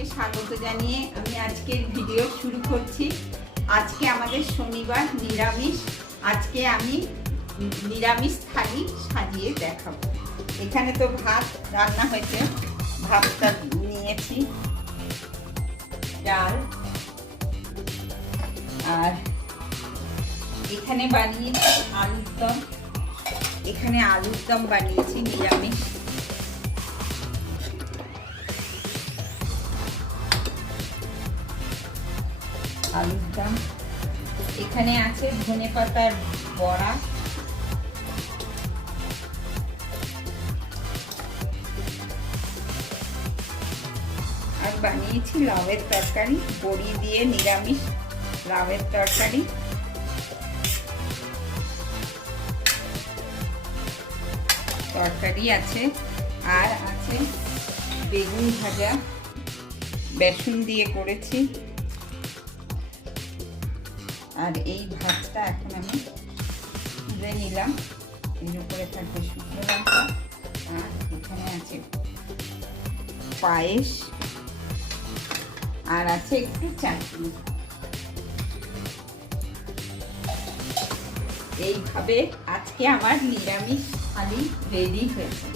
সবাইকে স্বাগত জানিয়ে আমি আজকের ভিডিও শুরু করছি। আজকে আমাদের শনিবার, নিরামিষ। আজকে আমি নিরামিষ থালি সাজিয়ে দেখাবো। এখানে তো ভাত রান্না হয়েছে, ভাতটা নিয়েছি, ডাল, আর এখানে বানিয়েছি আলুর দম। এখানে আলুর দম বানিয়েছি নিরামিষ। আলুর দম, এখানে আছে ধনেপাতার বড়া, আর বানিয়েছি লাউয়ের তরকারি, বড়ি দিয়ে নিরামিষ লাউয়ের তরকারি। তরকারি আছে, আর আছে বেগুন ভাজা, বেসন দিয়ে করেছি। আর এই ভাতটা এখন আমি তুলে নিলাম। এর উপরে থাকবে শুকনো লঙ্কা, আর এখানে আছে পায়েস, আর আছে একটু চাটনি। এইভাবে আজকে আমার নিরামিষ থালি রেডি হয়েছে।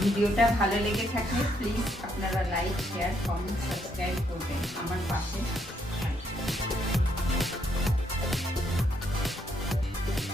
ভিডিওটা ভালো লেগে থাকলে প্লিজ আপনারা লাইক, শেয়ার, কমেন্ট, সাবস্ক্রাইব করবেন, আমার পাশে